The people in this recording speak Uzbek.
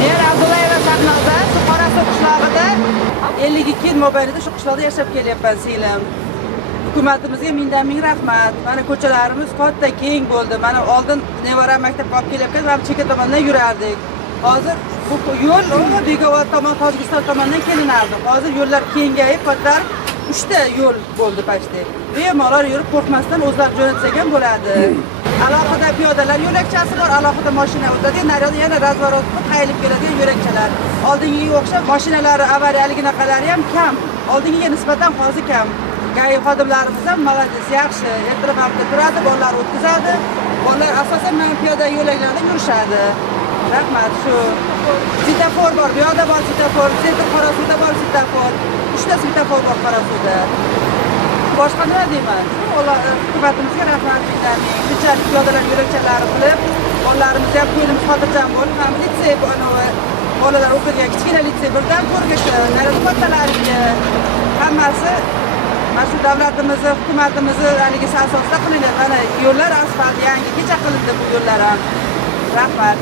Men Abdullayeva Sahnoza, Qorasuv qishlog'ida 52 yil mobaynida shu qishloqda yashab kelyapman singlim. Hukumatimizga mingdan-ming rahmat. Mana ko'chalarimiz katta keng bo'ldi. Mana oldin nevaram maktabga olib kelayotgan, ham chekka tomondan yurardik. Hozir bu yo'l Begobod tomon, Tojikiston tomondan kelinardi. Hozir yo'llar kengayib, qatlar 3 ta yo'l bo'ldi pashti. Bemalol yurib qo'rqmasdan o'zlari jo'natsak ham bo'ladi. Alohida piyodalar yo'lakchasi bor, alohida mashina o'tadi. Naryoqda yana razvorot qayilib keladigan yo'lakchalar. Oldingiga o'xshab mashinalar avariyaliginaqalari ham kam. Oldingiga nisbatan hozir kam. G'ay xodimlarimiz ham malades, yaxshi. Ertalabda turadi, bolalar o'tkazadi. Bolalar asosan mana piyoda yo'laklarda yurishadi. Rahmat, shu svetofor bor, bu yoqda bor svetofor, Qorasuvda bor svetofor. 3 ta svetofor bor Qorasuvda. Boshqa nima deyman? Hukumatimizga rahmat aytamiz. Bunchalik piyodalar yo'lakchalari qilib, bolalarimiz ham ko'nglimiz xotirjam bo'lib, ham litsey bolalar o'qigan kichkina litsey birdan ko'rgacha, kattalarga hammasi mana shu davlatimizni, hukumatimizni haligi asosida qilingan. Mana yo'llar asfalt yangi kecha qilindi bu yo'llar ham. Rahmat.